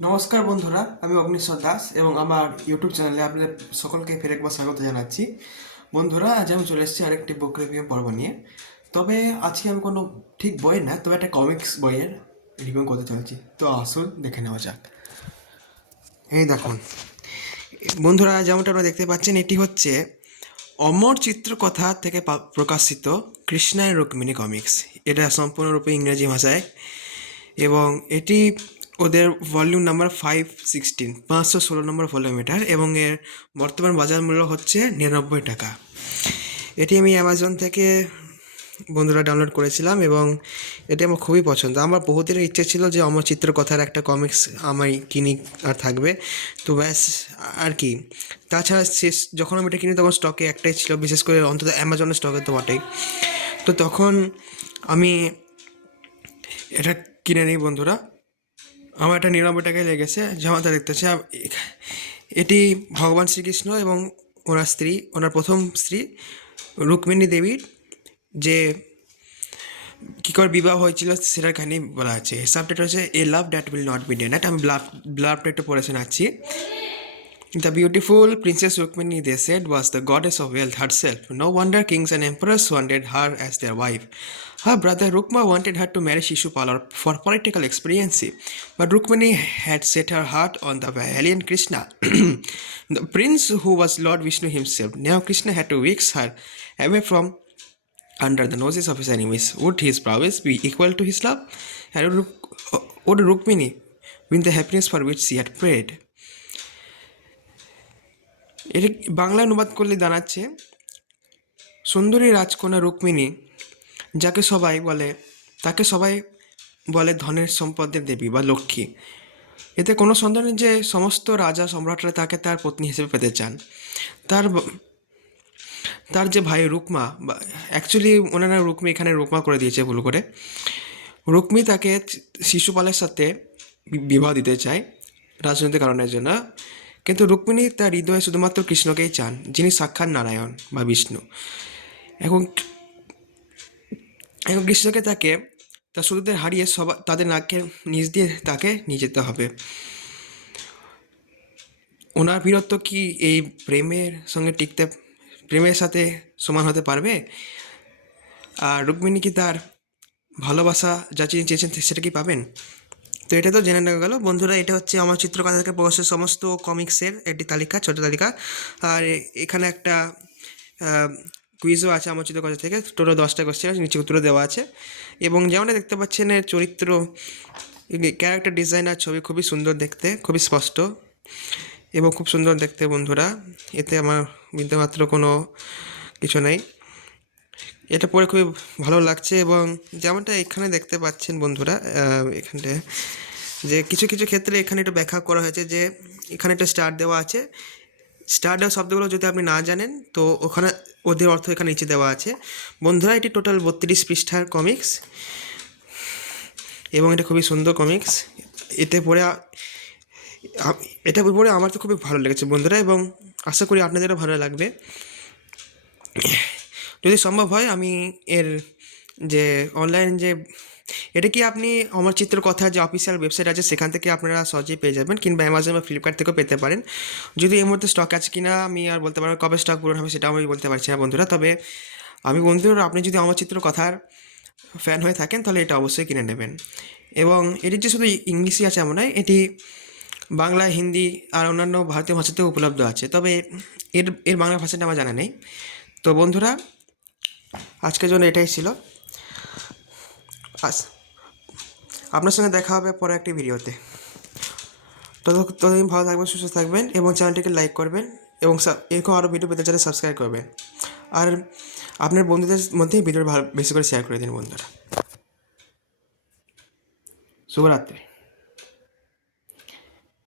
নমস্কার বন্ধুরা, আমি অগ্নিশ্বর দাস এবং আমার ইউটিউব চ্যানেলে আপনাদের সকলকে ফের একবার স্বাগত জানাচ্ছি। বন্ধুরা, আজ আমি চলে এসেছি আরেকটি বুক রিভিউ পর্ব নিয়ে। তবে আজকে আমি কোনো ঠিক বই না, তবে একটা কমিক্স বইয়ের রিভিউ করতে চলেছি। তো আসুন দেখে নেওয়া যাক। এই দেখুন বন্ধুরা, যেমনটা আপনারা দেখতে পাচ্ছেন, এটি হচ্ছে অমর চিত্রকথা থেকে প্রকাশিত কৃষ্ণায় রুক্মিণী কমিক্স। এটা সম্পূর্ণরূপে ইংরেজি ভাষায় এবং এটি ওদের ভলিউম নাম্বার 516, 516 নম্বর ভলিউম এটার, এবং এর বর্তমান বাজার মূল্য হচ্ছে 99 টাকা। এটি আমি অ্যামাজন থেকে বন্ধুরা ডাউনলোড করেছিলাম এবং এটি আমার খুবই পছন্দ। আমার বহুদিনের ইচ্ছে ছিল যে অমর চিত্র কথার একটা কমিক্স আমি কিনি আর থাকবে, তো ব্যাস আর কি। তাছাড়া শেষ যখন আমি এটা কিনি তখন স্টকে একটাই ছিল, বিশেষ করে অন্তত অ্যামাজনের স্টকে তো বটেই। তো তখন আমি এটা কিনে নিই বন্ধুরা। আমার এটা 99 টাকায় লেগেছে। যেমনটা দেখতেছে, এটি ভগবান শ্রীকৃষ্ণ এবং ওনার স্ত্রী, ওনার প্রথম স্ত্রী রুক্মিণী দেবীর যে কী করে বিবাহ হয়েছিল সেটার কাহিনী বলা আছে। সাবটাইটেল হচ্ছে a love that will not be denied. আমি ব্লাবটা একটু পড়ে শোনাচ্ছি। The beautiful Princess Rukmini, they said, was the goddess of wealth herself. No wonder kings and emperors wanted her as their wife. Her brother Rukma wanted her to marry Shishupala for political expediency, but Rukmini had set her heart on the valiant Krishna, the prince who was Lord Vishnu himself. Now Krishna had to whisk her away from under the noses of his enemies. Would his prowess be equal to his love? And would Rukmini win the happiness for which she had prayed? এটি বাংলা অনুবাদ করলে দাঁড়াচ্ছে, সুন্দরী রাজকন্যা রুক্মিণী তাকে সবাই বলে ধনের সম্পদের দেবী বা লক্ষ্মী। এতে কোনো সন্দেহ নেই যে সমস্ত রাজা সম্রাটরা তাকে তার পত্নী হিসেবে পেতে চান। তার তার যে ভাই রুকমা, বা অ্যাকচুয়ালি ওনারা রুক্মি এখানে রুকমা করে দিয়েছে ভুল করে। রুক্মি তাকে শিশুপালের সাথে বিবাহ দিতে চায় রাজনৈতিক কারণের জন্য, কিন্তু রুক্মিণী তার হৃদয়ে শুধুমাত্র কৃষ্ণকেই চান, যিনি সাক্ষাৎ নারায়ণ বা বিষ্ণু। এবং এবং কৃষ্ণকে তাকে তার শুধুদের হারিয়ে তাদের নাকের নিচ দিয়ে তাকে নিয়ে যেতে হবে। ওনার বীরত্ব কি এই প্রেমের সাথে সমান হতে পারবে? আর রুক্মিণী কি তার ভালোবাসা যা তিনি চেয়েছেন সেটা কি পাবেন? তো এটা তো জেনে নেওয়া গেল বন্ধুরা। এটা হচ্ছে আমার চিত্রকথা থেকে প্রকাশের সমস্ত কমিক্সের একটি তালিকা, ছোট তালিকা। আর এখানে একটা কুইজও আছে আমার চিত্রকথা থেকে। টোটাল 10টা কোশ্চেন আছে, নিচে উত্তর দেওয়া আছে। এবং যেমনটা দেখতে পাচ্ছেন, এর চরিত্র, ক্যারেক্টার ডিজাইন আর ছবি খুবই সুন্দর দেখতে, খুবই স্পষ্ট এবং খুব সুন্দর দেখতে বন্ধুরা। এতে আমার বিন্দুমাত্র কোনো কিছু নেই। এটা পড়ে খুবই ভালো লাগছে। এবং যেমনটা এখানে দেখতে পাচ্ছেন বন্ধুরা, এখানটায় যে কিছু কিছু ক্ষেত্রে এখানে একটু ব্যাখ্যা করা হয়েছে, যে এখানে একটা স্টার দেওয়া আছে। স্টার দেওয়া শব্দগুলো যদি আপনি না জানেন তো ওখানে ওদের অর্থ এখানে নিচে দেওয়া আছে বন্ধুরা। এটি টোটাল 32 পৃষ্ঠার কমিক্স এবং এটা খুবই সুন্দর কমিক্স। এটা পড়ে আমার তো খুবই ভালো লেগেছে বন্ধুরা, এবং আশা করি আপনাদেরও ভালো লাগবে। যদি সম্ভব হয় আমি এর যে অনলাইন যে এটা কি আপনি অমর চিত্র কথা যে অফিসিয়াল ওয়েবসাইট আছে সেখান থেকে আপনারা সহজেই পেয়ে যাবেন, কিংবা অ্যামাজন বা ফ্লিপকার্ট থেকেও পেতে পারেন। যদি এই মুহূর্তে স্টক আছে কিনা আমি আর বলতে পারবো, কবে স্টক পূরণ হবে সেটাও আমি বলতে পারছি না বন্ধুরা। তবে আমি বন্ধুরা, আপনি যদি অমর চিত্র কথার ফ্যান হয়ে থাকেন তাহলে এটা অবশ্যই কিনে নেবেন। এবং এটির যে শুধু ইংলিশই আছে এমন নয়, এটি বাংলা, হিন্দি আর অন্যান্য ভারতীয় ভাষাতেও উপলব্ধ আছে। তবে এর এর বাংলা ভাষাটা আমার জানা নেই। তো বন্ধুরা, আজকের জন্য এটাই ছিল। আপনার সঙ্গে দেখা হবে পরে একটি ভিডিওতে। ততদিন ভালো থাকবেন, সুস্থ থাকবেন এবং চ্যানেলটিকে লাইক করবেন এবং এরকম আরও ভিডিও পেতে চাইলে সাবস্ক্রাইব করবেন। আর আপনার বন্ধুদের মধ্যে ভিডিও বেশি করে শেয়ার করে দিন বন্ধুরা। শুভরাত্রি।